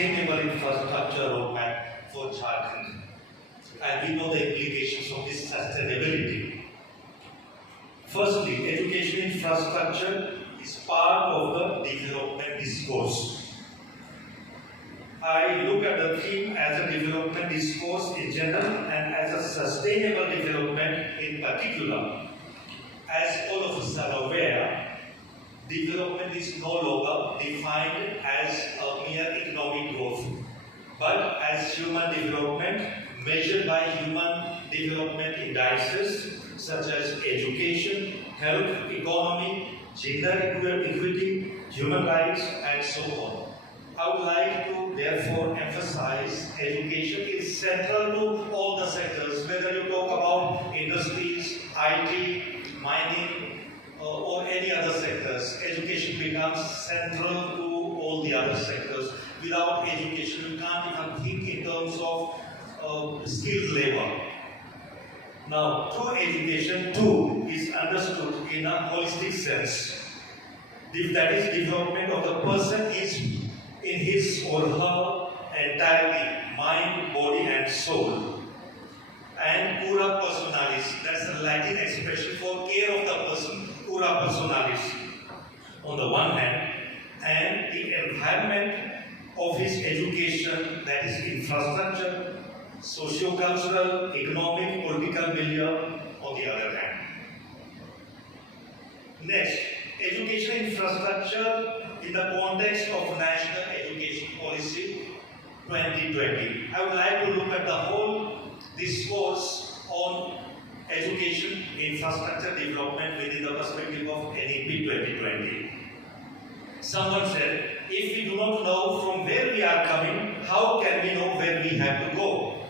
sustainable infrastructure roadmap for Jharkhand. And we know the implications of this sustainability. Firstly, education infrastructure is part of the development discourse. I look at the theme as a development discourse in general and as a sustainable development in particular. As all of us are aware, development is no longer defined as a mere economic growth, but as human development measured by human development indices such as education, health, economy, gender equity, human rights, and so on. I would like to therefore emphasize education is central to all the sectors, whether you talk about industries, IT, mining, or any other sectors. Education becomes central to all the other sectors. Without education, you can't even think in terms of skilled labor. Now, true education too is understood in a holistic sense. That is, development of the person is in his or her entirety, mind, body, and soul. And cura personalis, that's a Latin expression for care of the person, cura personalis, on the one hand, and the environment of his education, that is infrastructure, socio-cultural, economic, political milieu, on the other hand. Next, education infrastructure in the context of National Education Policy 2020. I would like to look at the whole discourse on education infrastructure development within the perspective of NEP 2020. Someone said, if we do not know from where we are coming, how can we know where we have to go?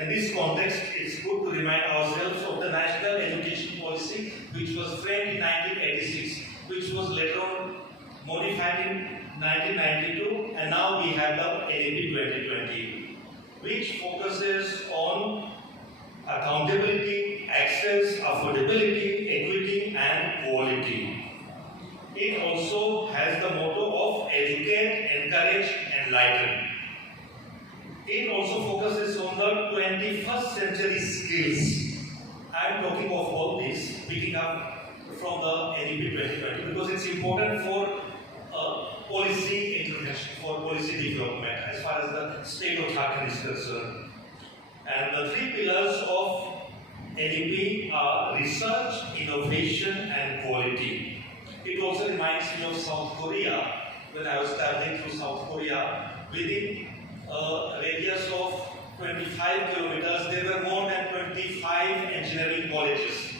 In this context, it's good to remind ourselves of the National Education Policy, which was framed in 1986, which was later on modified in 1992, and now we have the NEP 2020, which focuses on accountability, access, affordability, equity, and quality. It also has the motto of educate, encourage, enlighten. It also focuses on the 21st century skills. I am talking of all this, picking up from the NEP 2020, because it's important for policy intervention, for policy development, as far as the state of Jharkhand is concerned. And the three pillars of NEP are research, innovation, and quality. It also reminds me of South Korea. When I was traveling through South Korea, within a radius of 25 kilometers, there were more than 25 engineering colleges.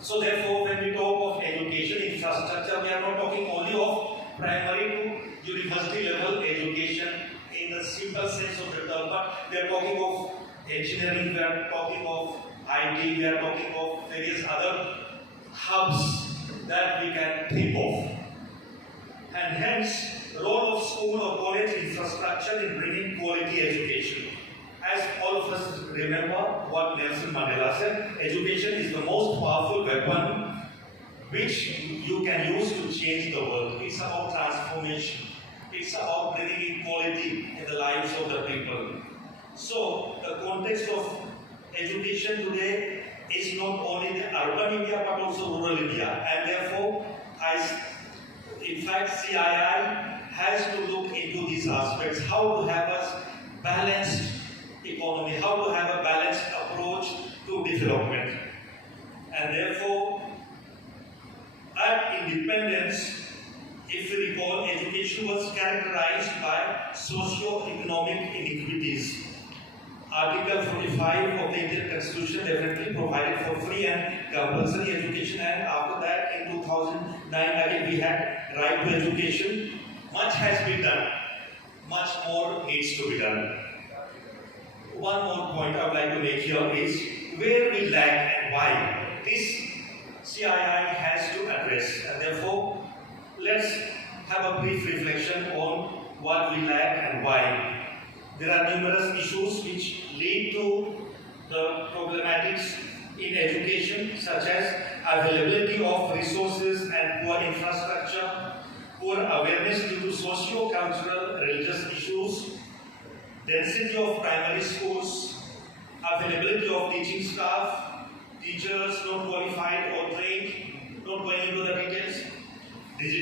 So therefore, when we talk of education infrastructure, we are not talking only of primary to university level education in the simple sense of the term, but we are talking of engineering, we are talking of IT, we are talking of various other hubs that we can think of. And hence, the role of school or college infrastructure in bringing quality education. As all of us remember what Nelson Mandela said, education is the most powerful weapon which you can use to change the world. It's about transformation. It's about bringing equality in the lives of the people. So, the context of education today is not only the urban India but also rural India. And therefore, in fact, CII has to look into these aspects, how to have a balanced economy, how to have a balanced approach to development. And therefore, at independence, if you recall, education was characterized by socio-economic inequities. Article 45 of the Indian Constitution definitely provided for free and compulsory education, and after that, in 2009, again we had right to education. Much has been done. Much more needs to be done. One more point I would like to make here is where we lack and why. This CII has to address, and therefore let's have a brief reflection on what we lack and why. There are numerous issues which lead to the problematics in education, such as availability of resources and poor infrastructure, poor awareness due to socio-cultural religious issues, density of primary schools, availability of teaching staff, teachers not qualified or